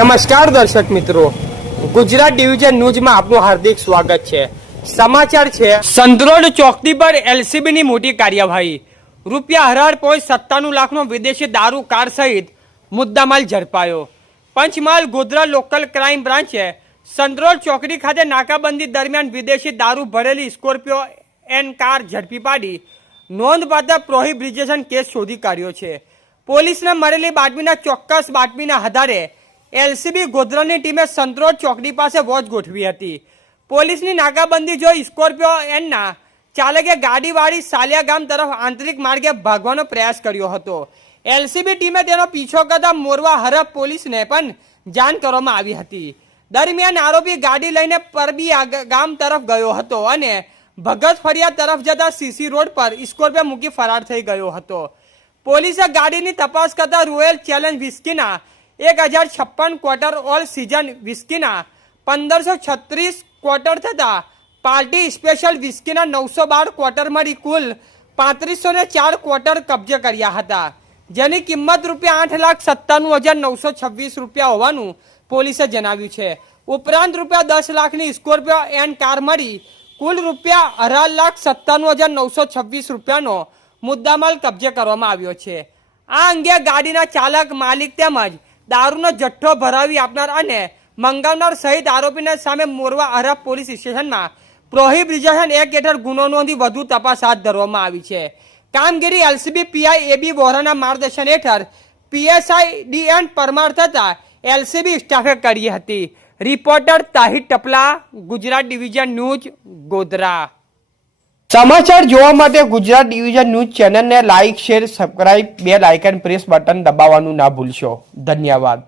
નમસ્કાર દર્શક મિત્રો, ગુજરાત ડિવિઝન ન્યૂઝમાં આપનું હાર્દિક સ્વાગત છે। સમાચાર છે, સંતરોડ ચોકડી પર એલસીબીની મોટી કાર્યવાહી। ₹18.97 લાખનો વિદેશી દારૂ કાર સહિત મુદ્દામાલ ઝડપાયો। પંચમહાલ ગોધરા લોકલ ક્રાઇમ બ્રાન્ચે સંતરોડ ચોકડી ખાતે નાકાબંધી દરમિયાન વિદેશી દારૂ ભરેલી સ્કોર્પિયો એન કાર ઝડપી પાડી નોંધપાત્ર પ્રોહિબિશન કેસ શોધી કાઢ્યો છે। પોલીસને મળેલી બાતમીના ચોક્કસ બાતમીના આધારે એલસીબી ગોધરાની ટીમે સંતરોડ ચોકડી પાસે વોચ ગોઠવી હતી। પોલીસની નાકાબંધી જોઈ સ્કોર્પિયો એનના ચાલકે ગાડીવાળી સાલિયા ગામ તરફ આંતરિક માર્ગે ભાગવાનો પ્રયાસ કર્યો હતો। એલસીબી ટીમે તેનો પીછો કરતા મોરવા હરફ પોલીસને પણ જાણ કરવામાં આવી હતી। દરમિયાન આરોપી ગાડી લઈને પરબી ગામ તરફ ગયો હતો અને ભગત ફરિયા તરફ જતા સીસી રોડ પર સ્કોર્પિયો મૂકી ફરાર થઈ ગયો હતો। પોલીસે ગાડીની તપાસ કરતા રોયલ ચેલેન્જ વિસ્કીના 1056 ક્વાર્ટર ઓલ સીઝન વિસ્કીના 1536 ક્વાર્ટર તથા પાર્ટી સ્પેશિયલ વિસ્કીના 912 ક્વાર્ટર મળી કુલ 3504 ક્વાર્ટર કબજે કર્યા હતા, જેની કિંમત ₹8,97,926 હોવાનું પોલીસે જણાવ્યું છે। ઉપરાંત ₹10 લાખની સ્કોર્પિયો એન કાર મળી કુલ ₹18,97,926નો મુદ્દામાલ કબજે કરવામાં આવ્યો છે। આ અંગે ગાડીના ચાલક, માલિક તેમજ દારૂનો જથ્થો ભરાવી આપનાર અને મંગાવનાર સહિત આરોપીને સામે મોરવા હરફ પોલીસ સ્ટેશનમાં પ્રોહિબિશન એક્ટ હેઠળ ગુનો નોંધી વધુ તપાસ હાથ ધરવામાં આવી છે। કામગીરી એલસીબી પીઆઈ એબી વોરાના માર્ગદર્શન હેઠળ પીએસઆઈ ડીએન પરમાર તથા એલસીબી સ્ટાફે કરી હતી। Reporter Tahir Tapla, Gujarat division news, Godhra. સમાચાર જોવા માટે ગુજરાત ડિવિઝન ન્યૂઝ ચેનલને like, share, subscribe, bell icon press button દબાવવાનું ના ભૂલશો। ધન્યવાદ।